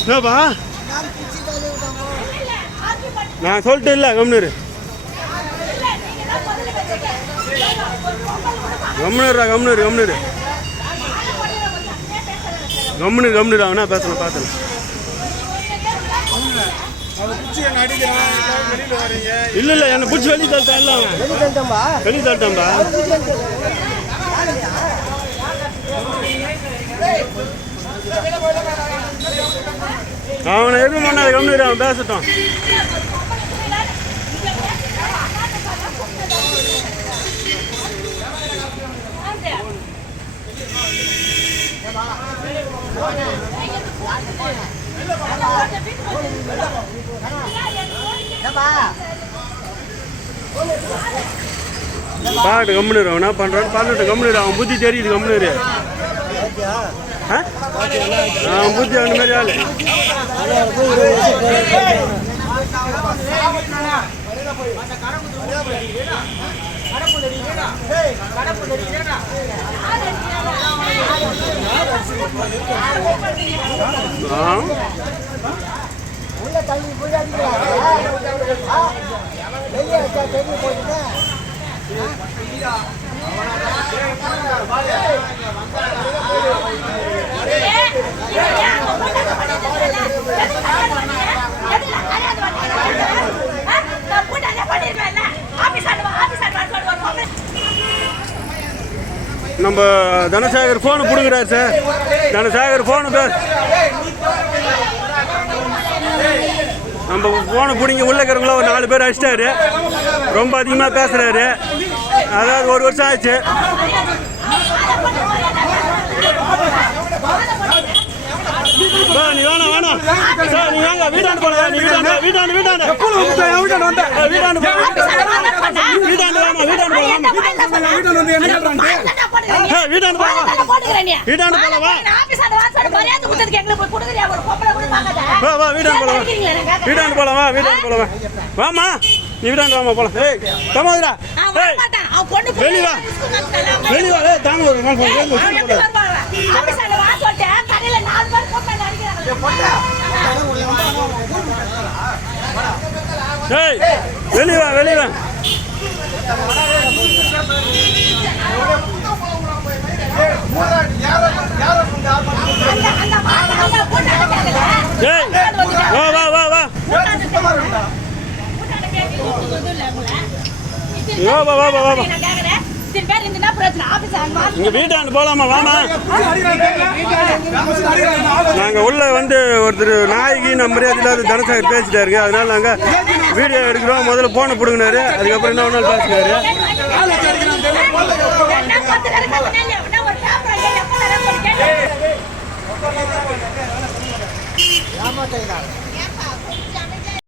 என்னப்பா? நான் சொல்லிட்டு இல்லை கம்னூர் கம்னூர்ரா கம்னூர் கம்னூர் கம்னு கம்னு அவனா பேசணும் பார்த்தேன் இல்ல இல்ல என்ன பிடிச்சி வெளியே தள்ளிட்டான் வெளியே தள்ளிட்டான்பா அவனை எதுவும் பண்ணாத? கம்னூர் அவன் பேசட்டும். பாட்டு கம்முனு அவன் என்ன பண்ணுறான்னு பண்ணட்டும் கம்முனு அவன் புத்தி தெரியுது கம்முனு பூஜை அந்த மாதிரி ஆள். உள்ள தள்ளி பூஜை நம்ம தனசேகர் ஃபோனு பிடுங்குறாரு சார் தனசேகர் ஃபோனு பேர் நம்ம ஃபோனை பிடிங்கி உள்ள இருக்கிறவங்கள ஒரு நாலு பேர் அடிச்சிட்டாரு ரொம்ப அதிகமாக பேசுகிறாரு அதாவது ஒரு வருஷம் சார், நீ வேணாம் வேணாம் சார் நீ வாங்க வீட்டாண்டு போல நீ வீட்டாண்டு வீட்டாண்டு வீட்டாண்டு ஏய், வீட்டாண்டு போ வீட்டாண்டு வாமா வீட்டாண்டு போலாமா போட்டுக்கிறேன் வீட்டாண்ட போலாம். போட்டுக்கிறேன் வீட்டாண்ட போலாம் வா. ஆபீஸ் ஆண்ட வாட்ஸ்அப் மரியாதை கொடுத்ததுக்கு எங்களுக்கு கொடுக்குறியா? ஒரு பொம்பளை கூட பார்க்காத. வா வா வீட்டாண்ட போலாம். வீட்டாண்ட போலாம் வா வீட்டாண்ட போலாம் வாமா நீ வீட்டாண்ட வாமா போலாம். ஏய் தமாதுடா ஏய். அவன் பொண்ணு வெளிய வா. வெளிய வா. ஏய் தாங்க ஒரு நாள் போலாம் ஆபீஸ் ஆண்ட வா சொல்லிட்டு கடையில நாலு பேர் பொம்பளை அடிக்கிறாங்க. ஏய் வெளிய வா வெளிய வா. வா வா வா வா. வா வா வா வா வா. இங்க வீட்டாண்டு போலாமா? வாமா. நாங்க உள்ள வந்து ஒருத்தர் நாய்க்கு நம்ம மரியாதை இல்லாத தனசாகர் பேசிட்டாருங்க அதனால நாங்க வீடியோ எடுக்கிறோம். முதல்ல போனை பிடுங்கினாரு. அதுக்கப்புறம் என்ன ஒன்றாலும் பேசினாரு என்ன tem nada.